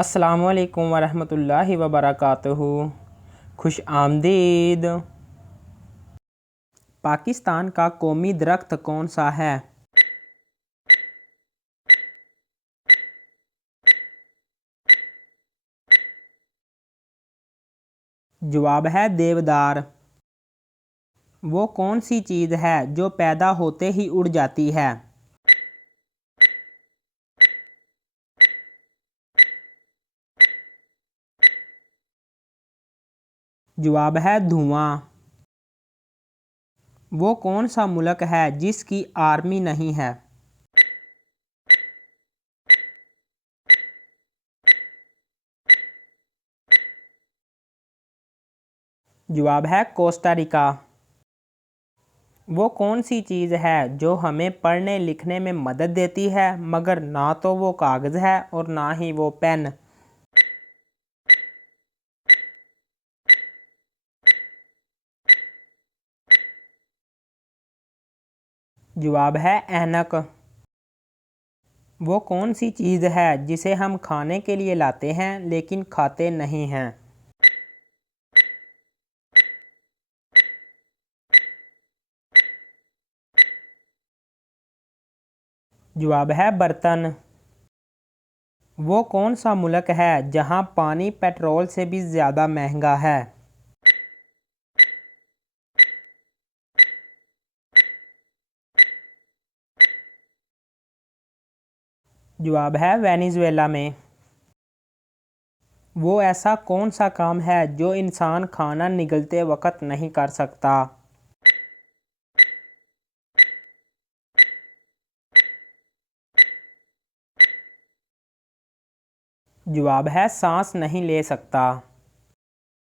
अस्सलामुअलैकुम वरहमतुल्लाहि वबरकातुहू। खुश आमदीद। पाकिस्तान का कौमी दरख्त कौन सा है? जवाब है देवदार। वो कौन सी चीज़ है जो पैदा होते ही उड़ जाती है? जवाब है धुआं। वो कौन सा मुल्क है जिसकी आर्मी नहीं है? जवाब है कोस्टा रिका। वो कौन सी चीज़ है जो हमें पढ़ने लिखने में मदद देती है मगर ना तो वो कागज़ है और ना ही वो पेन? जवाब है ऐनक। वो कौन सी चीज़ है जिसे हम खाने के लिए लाते हैं लेकिन खाते नहीं हैं? जवाब है बर्तन। वो कौन सा मुल्क है जहाँ पानी पेट्रोल से भी ज़्यादा महंगा है? जवाब है वेनेज़ुएला में। वो ऐसा कौन सा काम है जो इंसान खाना निगलते वक्त नहीं कर सकता? जवाब है सांस नहीं ले सकता।